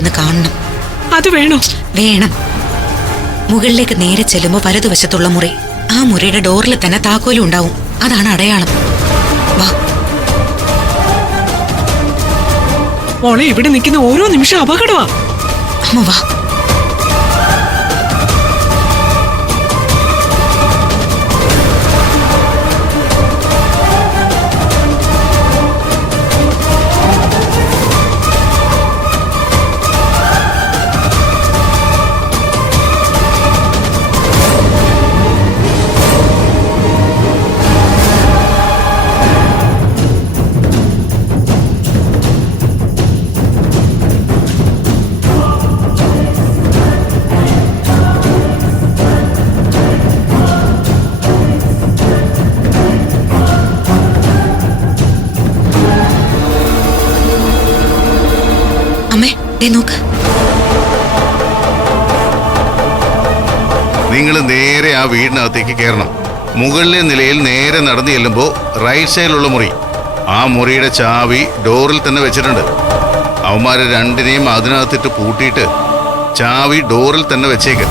ഒന്ന് കാണണം. അത് വേണോ? വേണം. മുകളിലേക്ക് നേരെ ചെല്ലുമ്പോ വലതുവശത്തുള്ള മുറി, ആ മുറിയുടെ ഡോറിൽ തന്നെ താക്കോലും ഉണ്ടാവും. അതാണ് അടയാളം. വാ മോളെ, ഇവിടെ നിൽക്കുന്ന ഓരോ നിമിഷം അപകടമാ. അമ്മ വാ. നോക്ക്, നിങ്ങൾ നേരെ ആ വീടിനകത്തേക്ക് കയറണം. മുകളിലെ നിലയിൽ നേരെ നടന്നു ചെല്ലുമ്പോൾ റൈറ്റ് സൈഡിലുള്ള മുറി, ആ മുറിയുടെ ചാവി ഡോറിൽ തന്നെ വെച്ചിട്ടുണ്ട്. അവന്മാരെ രണ്ടിനെയും അതിനകത്തിട്ട് പൂട്ടിയിട്ട് ചാവി ഡോറിൽ തന്നെ വെച്ചേക്ക്.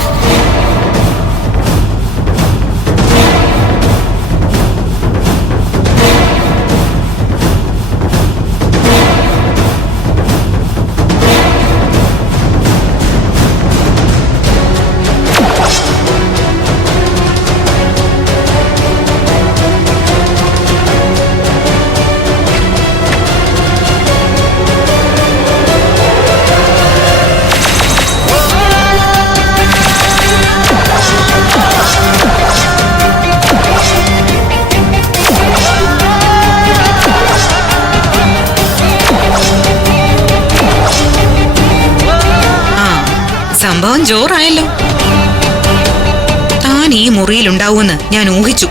സംഭവം ജോറായല്ലോ. താൻ ഈ മുറിയിലുണ്ടാവൂന്ന് ഞാൻ ഊഹിച്ചു.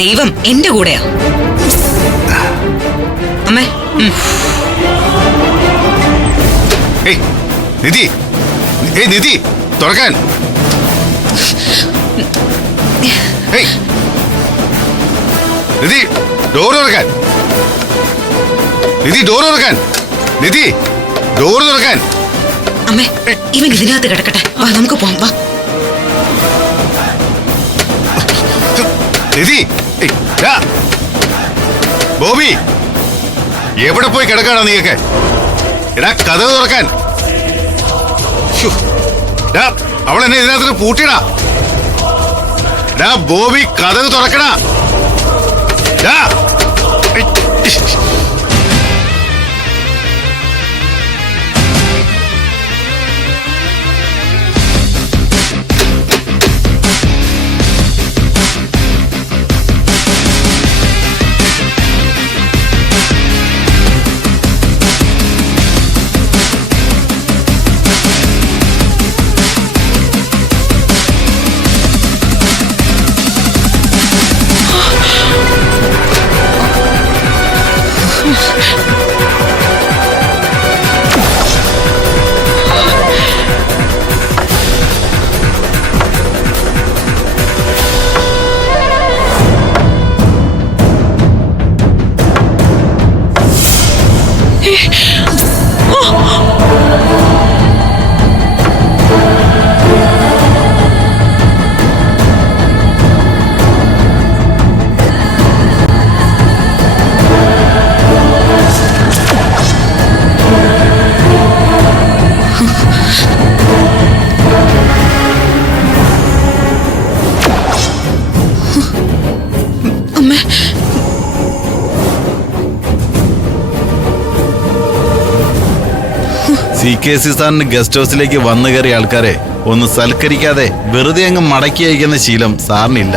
ദൈവം എന്റെ കൂടെയാ. അമ്മേ, നിധി, നിധി തുറക്കാൻ. നിധി, ഡോർ തുറക്കാൻ. നിധി, ഡോർ തുറക്കാൻ. നിധി, ഡോർ തുറക്കാൻ. അമ്മേ, ഇവൻ ഇതിനകത്ത് കിടക്കട്ടെ. വാ, നമുക്ക് പോവാം. വാ. നിധി, ബോബി, എവിടെ പോയി കിടക്കാണോ നീയൊക്കെ? എടാ, കഥ തുറക്കാൻ. അവൾ എന്നെ ഇതിനകത്ത് പൂട്ടിയടാ. ബോബി, കഥ തുറക്കടാ. CKC സാറിന് ഗസ്റ്റ് ഹൗസിലേക്ക് വന്നു കയറിയ ആൾക്കാരെ ഒന്ന് സൽക്കരിക്കാതെ വെറുതെ അങ്ങ് മടക്കി അയക്കുന്ന ശീലം സാറിനില്ല.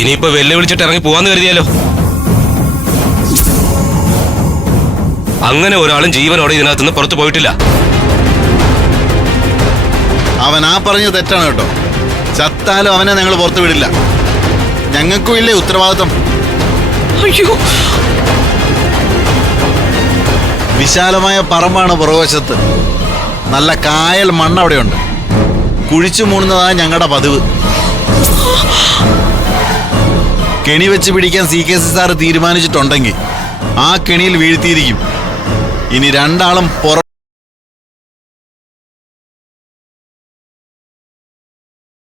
ഇനിയിപ്പോ വെല്ലുവിളിച്ചിട്ട് ഇറങ്ങി പോവാന്ന് കരുതിയാലോ? അങ്ങനെ ഒരാളും ജീവനോടെ ഇതിനകത്തുനിന്ന് പുറത്തു പോയിട്ടില്ല. അവൻ ആ പറഞ്ഞത് തെറ്റാണ് കേട്ടോ. ചത്താലും അവനെ ഞങ്ങൾ പുറത്തു വിടില്ല. ഞങ്ങൾക്കും ഇല്ലേ ഉത്തരവാദിത്വം. അയ്യോ, വിശാലമായ പറമ്പാണ് പുറകുവശത്ത്. നല്ല കായൽ മണ്ണ് അവിടെയുണ്ട്. കുഴിച്ചു മൂടുന്നതാണ് ഞങ്ങളുടെ പതിവ്. കെണി വെച്ച് പിടിക്കാൻ CKC സാറ് തീരുമാനിച്ചിട്ടുണ്ടെങ്കിൽ ആ കെണിയിൽ വീഴ്ത്തിയിരിക്കും. ഇനി രണ്ടാളും